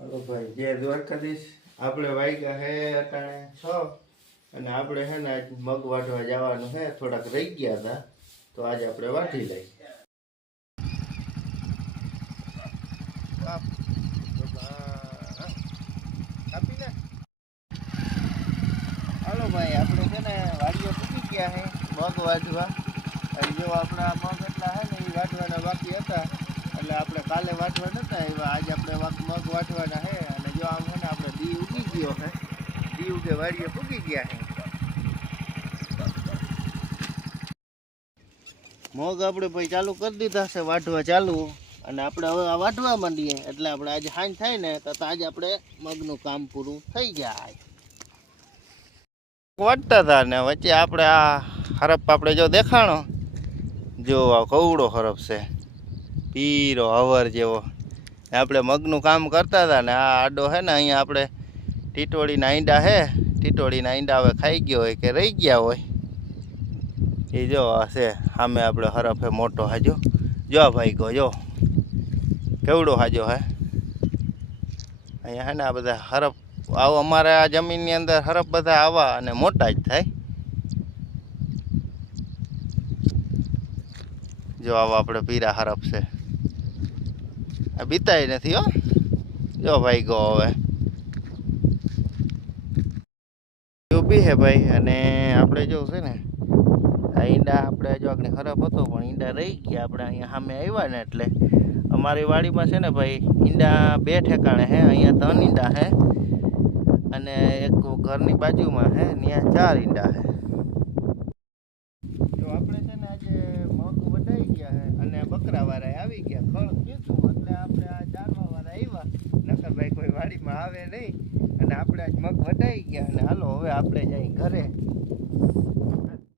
Hello ભાઈ, જય દ્વારકાધીશ. આપણે વાગ્યા હે અટાણે 6 અને આપણે હે ને આજ મગ વાઢવા જવાનું હે. થોડાક રહી ગયા હતા તો આજે આપણે વાઢી લઈ. હાલો ભાઈ, આપણે છે ને વાડીએ પૂકી ગયા હે મગ વાઢવા. અને જો આપણા મગ એટલા હે ને એ વાઢવાના બાકી હતા, એટલે આપણે કાલે વાઢવા નતા આવ્યા. આજે આપણે મગ વાઢવાના હે. અને જો આમ હે ને આપણે દી ઉગી ગયો હે, દી ઉગે વાડીએ પૂકી ગયા હે. મગ આપણે ભાઈ ચાલુ કરી દીધા છે વાઢવા ચાલુ. અને આપણે હવે આ વાઢવા માંડીએ એટલે આપણે આજે સાંજ થાય ને તો આજે આપણે મગનું કામ પૂરું થઈ જાય. વાટતા હતા ને વચ્ચે આપણે આ હરપ આપણે જો દેખાણો, જો આ કવડો હરપ છે પીરો હવર જેવો. આપણે મગનું કામ કરતા હતા ને આ આડો હે ને અહીંયા આપણે ટીટોળીના ઈંડા હે. ટીટોળીના ઈંડા હવે ખાઈ ગયો હોય કે રહી ગયા હોય એ જો હશે સામે આપણે હરફ હે મોટો હાજો. જો ભાઈ ગો જો કેવડો હાજો હે. અહીંયા હે ને આ બધા હરફ આવો અમારે આ જમીનની અંદર હરફ બધા આવા અને મોટા જ થાય. જો આવા આપણે પીરા હરફ છે, આ બીતાય નથી હો. જો ભાઈ ગો હવે ઊભી હે ભાઈ. અને આપણે જો છે ને આ ઈંડા આપણે જો આગળ હરફ હતો પણ ઈંડા રહી ગયા. આપણે અહીંયા સામે આવ્યા ને એટલે અમારી વાડીમાં છે ને ભાઈ ઈંડા 2 ઠેકાણે હે. અહીંયા 3 ઈંડા હે અને એક ઘરની બાજુમાં હે, ત્યાં 4 ઈંડા હે. જો આપણે છે ને આજે મગ વઢાઈ ગયા હે અને બકરાવાળા આવી ગયા. ખળ કીધું એટલે આપણે આ ચારવાવાળા આવ્યા. નકર ભાઈ કોઈ વાડીમાં આવે નહીં. અને આપણે આજ મગ વઢાઈ ગયા અને હાલો હવે આપણે જઈ ઘરે.